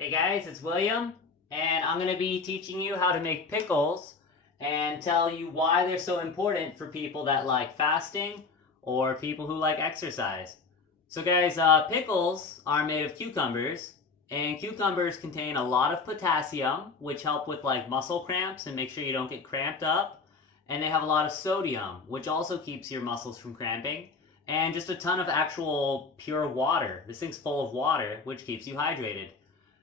Hey guys, it's William, and I'm going to be teaching you how to make pickles and tell you why they're so important for people that like fasting or people who like exercise. So guys, pickles are made of cucumbers, and cucumbers contain a lot of potassium, which help with like muscle cramps and make sure you don't get cramped up. And they have a lot of sodium, which also keeps your muscles from cramping. And just a ton of actual pure water. This thing's full of water, which keeps you hydrated.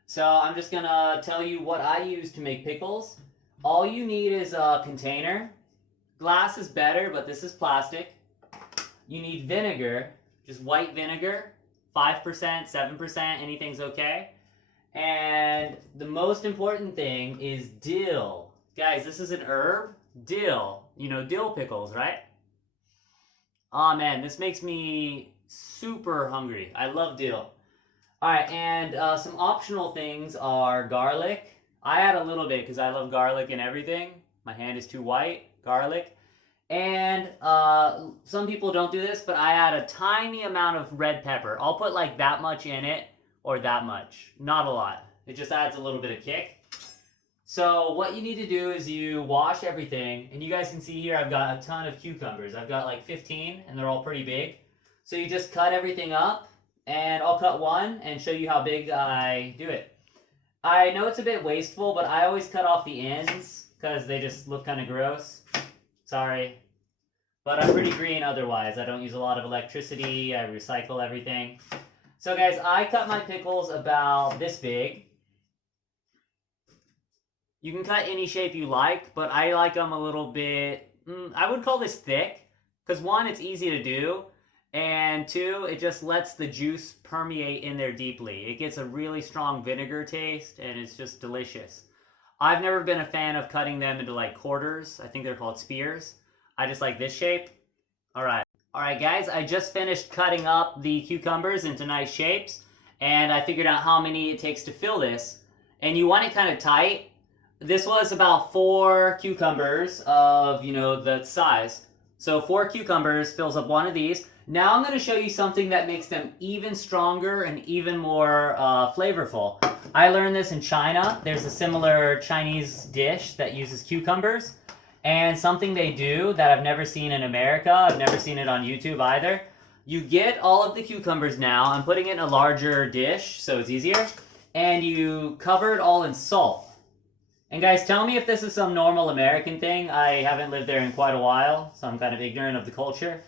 So I'm just gonna tell you what I use to make pickles. All you need is a container. Glass is better, but this is plastic. You need vinegar, just white vinegar, 5%, 7%, anything's okay. And the most important thing is dill. Guys, this is an herb, dill. You know dill pickles, right? Oh man, this makes me super hungry. I love dill. Alright, and some optional things are garlic. I add a little bit because I love garlic in everything. My hand is too white. Garlic. And some people don't do this, but I add a tiny amount of red pepper. I'll put like that much in it, or that much. Not a lot. It just adds a little bit of kick. So what you need to do is you wash everything, and you guys can see here I've got a ton of cucumbers. I've got like 15, and they're all pretty big. So you just cut everything up. And I'll cut one and show you how big I do it. I know it's a bit wasteful, but I always cut off the ends because they just look kind of gross. Sorry. But I'm pretty green otherwise. I don't use a lot of electricity. I recycle everything. So guys, I cut my pickles about this big. You can cut any shape you like, but I like them a little bit, I would call this thick. Because one, it's easy to do. And two, it just lets the juice permeate in there deeply. It gets a really strong vinegar taste, and it's just delicious. I've never been a fan of cutting them into like quarters. I think they're called spears. I just like this shape. Alright guys, I just finished cutting up the cucumbers into nice shapes, and I figured out how many it takes to fill this. And you want it kind of tight. This was about 4 cucumbers of, the size. So 4 cucumbers fills up one of these. Now I'm going to show you something that makes them even stronger and even more flavorful. I learned this in China. There's a similar Chinese dish that uses cucumbers. And something they do that I've never seen in America, I've never seen it on YouTube either. You get all of the cucumbers now. I'm putting it in a larger dish so it's easier. And you cover it all in salt. And guys, tell me if this is some normal American thing. I haven't lived there in quite a while, so I'm kind of ignorant of the culture.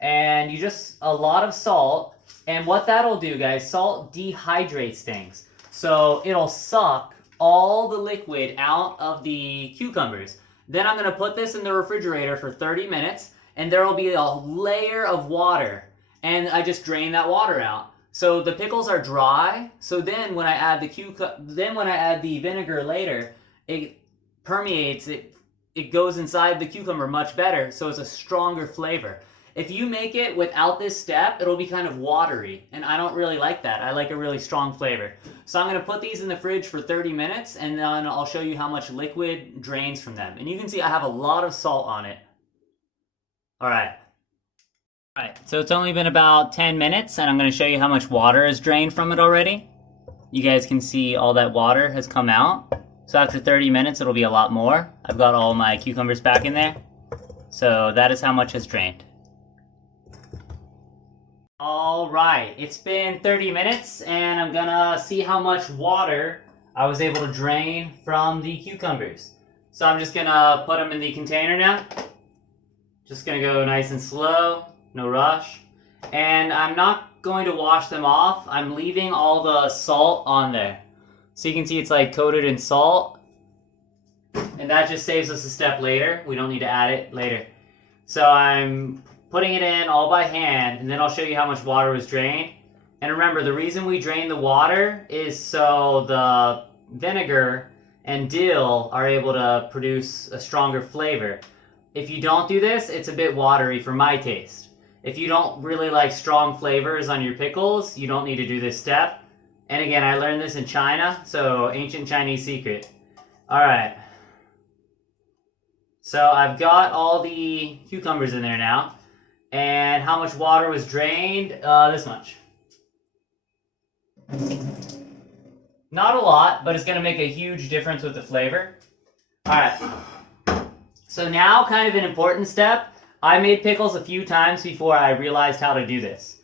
And you just, a lot of salt. And what that'll do, guys, salt dehydrates things. So it'll suck all the liquid out of the cucumbers. Then I'm going to put this in the refrigerator for 30 minutes, and there will be a layer of water. And I just drain that water out. So the pickles are dry. So then when I add the vinegar later, it permeates, it goes inside the cucumber much better, so it's a stronger flavor. If you make it without this step, it'll be kind of watery, and I don't really like that. I like a really strong flavor. So I'm going to put these in the fridge for 30 minutes, and then I'll show you how much liquid drains from them. And you can see I have a lot of salt on it. Alright, so it's only been about 10 minutes, and I'm going to show you how much water is drained from it already. You guys can see all that water has come out. So after 30 minutes, it'll be a lot more. I've got all my cucumbers back in there. So that is how much has drained. Alright, it's been 30 minutes, and I'm gonna see how much water I was able to drain from the cucumbers. So I'm just gonna put them in the container now. Just gonna go nice and slow, no rush. And I'm not going to wash them off. I'm leaving all the salt on there. So you can see it's like coated in salt. And that just saves us a step later. We don't need to add it later. So I'm putting it in all by hand, and then I'll show you how much water was drained. And remember, the reason we drain the water is so the vinegar and dill are able to produce a stronger flavor. If you don't do this, it's a bit watery for my taste. If you don't really like strong flavors on your pickles, you don't need to do this step. And again, I learned this in China, so ancient Chinese secret. Alright. So I've got all the cucumbers in there now. And how much water was drained? This much. Not a lot, but it's going to make a huge difference with the flavor. All right. So now, kind of an important step. I made pickles a few times before I realized how to do this.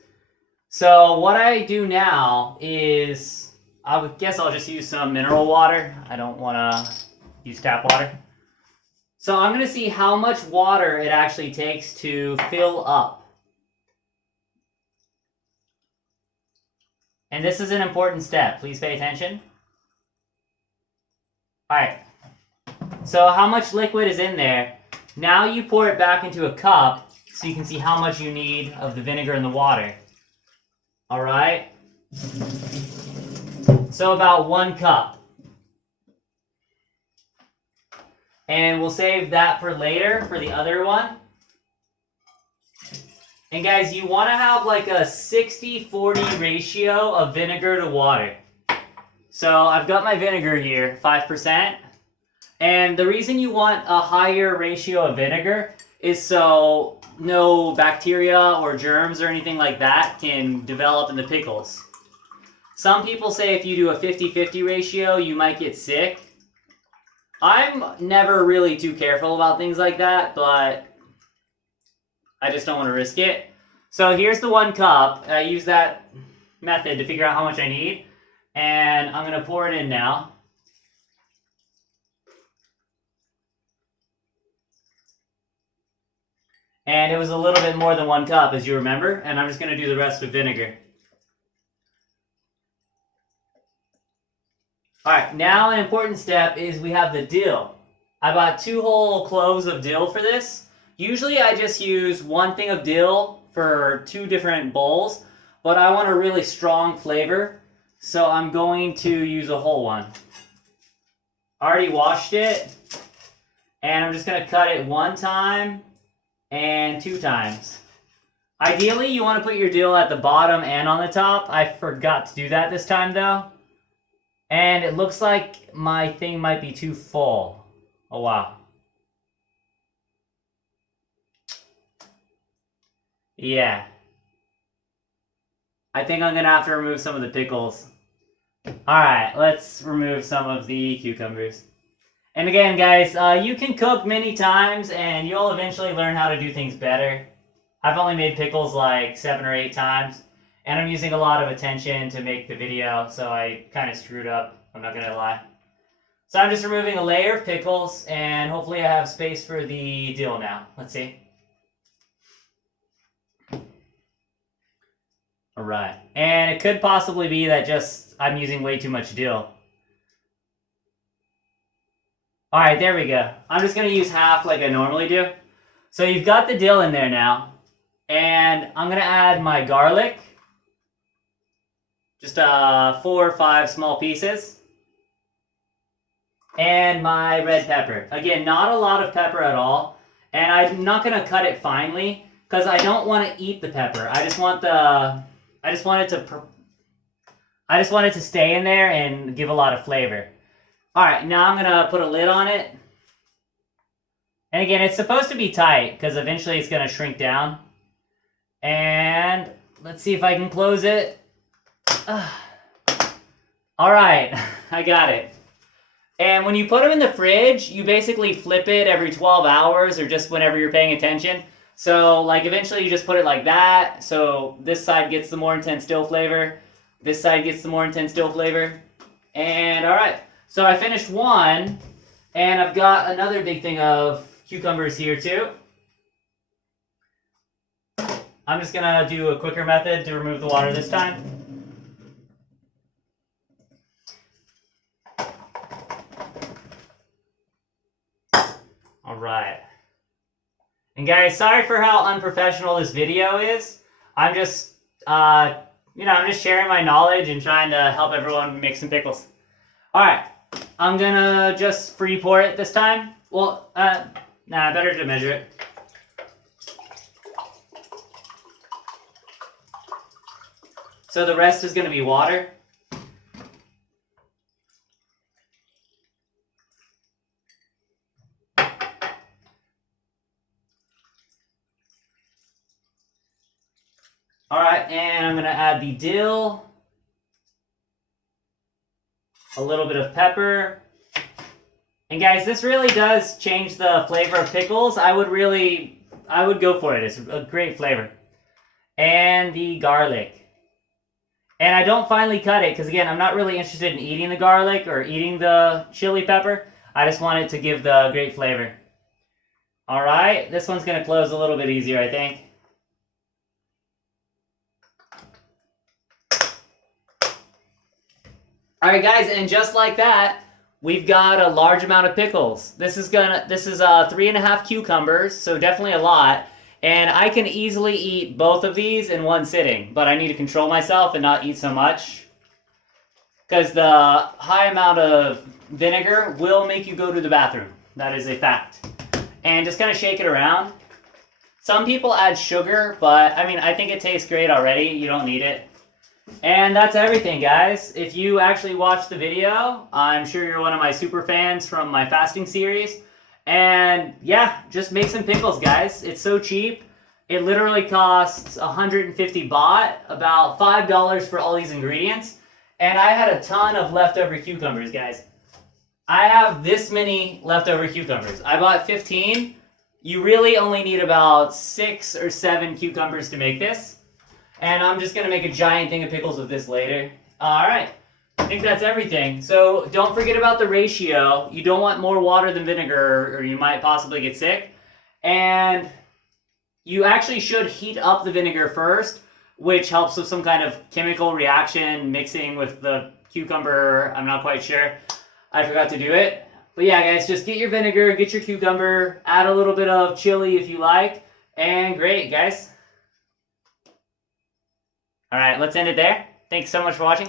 So what I do now is, I guess I'll just use some mineral water. I don't want to use tap water. So I'm going to see how much water it actually takes to fill up. And this is an important step. Please pay attention. All right. So how much liquid is in there? Now you pour it back into a cup so you can see how much you need of the vinegar and the water. All right. So about 1 cup. And we'll save that for later for the other one. And guys, you want to have like a 60-40 ratio of vinegar to water. So I've got my vinegar here, 5%. And the reason you want a higher ratio of vinegar is so no bacteria or germs or anything like that can develop in the pickles. Some people say if you do a 50-50 ratio, you might get sick. I'm never really too careful about things like that, but I just don't want to risk it. So here's the 1 cup. I use that method to figure out how much I need. And I'm going to pour it in now. And it was a little bit more than 1 cup, as you remember. And I'm just going to do the rest with vinegar. Alright, now an important step is we have the dill. I bought 2 whole cloves of dill for this. Usually I just use 1 thing of dill for 2 different bowls, but I want a really strong flavor, so I'm going to use a whole one. I already washed it, and I'm just going to cut it 1 time and 2 times. Ideally, you want to put your dill at the bottom and on the top. I forgot to do that this time, though. And it looks like my thing might be too full. Oh, wow. Yeah. I think I'm going to have to remove some of the pickles. Alright, let's remove some of the cucumbers. And again, guys, you can cook many times and you'll eventually learn how to do things better. I've only made pickles like 7 or 8 times. And I'm using a lot of attention to make the video, so I kind of screwed up. I'm not going to lie. So I'm just removing a layer of pickles, and hopefully I have space for the dill now. Let's see. Alright. And it could possibly be that just I'm using way too much dill. Alright, there we go. I'm just going to use half like I normally do. So you've got the dill in there now. And I'm going to add my garlic. Just 4 or 5 small pieces. And my red pepper. Again, not a lot of pepper at all. And I'm not going to cut it finely because I don't want to eat the pepper. I just want it to stay in there and give a lot of flavor. All right, now I'm going to put a lid on it. And again, it's supposed to be tight because eventually it's going to shrink down. And let's see if I can close it. All right, I got it. And when you put them in the fridge, you basically flip it every 12 hours or just whenever you're paying attention. So like eventually you just put it like that. So this side gets the more intense dill flavor. This side gets the more intense dill flavor. And all right, so I finished one and I've got another big thing of cucumbers here too. I'm just gonna do a quicker method to remove the water this time. All right. And guys, sorry for how unprofessional this video is. I'm just, I'm just sharing my knowledge and trying to help everyone make some pickles. All right, I'm gonna just free pour it this time. Well, better to measure it. So the rest is gonna be water. All right, and I'm gonna add the dill. a little bit of pepper. And guys, this really does change the flavor of pickles. I would go for it. It's a great flavor. And the garlic. And I don't finely cut it because, again, I'm not really interested in eating the garlic or eating the chili pepper. I just want it to give the great flavor. All right, this one's going to close a little bit easier, I think. All right, guys, and just like that, we've got a large amount of pickles. This is 3.5 cucumbers, so definitely a lot. And I can easily eat both of these in one sitting, but I need to control myself and not eat so much. Because the high amount of vinegar will make you go to the bathroom. That is a fact. And just kind of shake it around. Some people add sugar, but I mean, I think it tastes great already. You don't need it. And that's everything, guys. If you actually watched the video, I'm sure you're one of my super fans from my fasting series. And yeah, just make some pickles, guys. It's so cheap. It literally costs 150 baht, about $5 for all these ingredients. And I had a ton of leftover cucumbers, guys. I have this many leftover cucumbers. I bought 15. You really only need about 6 or 7 cucumbers to make this. And I'm just going to make a giant thing of pickles with this later. All right. I think that's everything. So don't forget about the ratio. You don't want more water than vinegar or you might possibly get sick. And you actually should heat up the vinegar first, which helps with some kind of chemical reaction mixing with the cucumber. I'm not quite sure. I forgot to do it. But yeah, guys, just get your vinegar, get your cucumber, add a little bit of chili if you like. And great, guys. All right, let's end it there. Thanks so much for watching.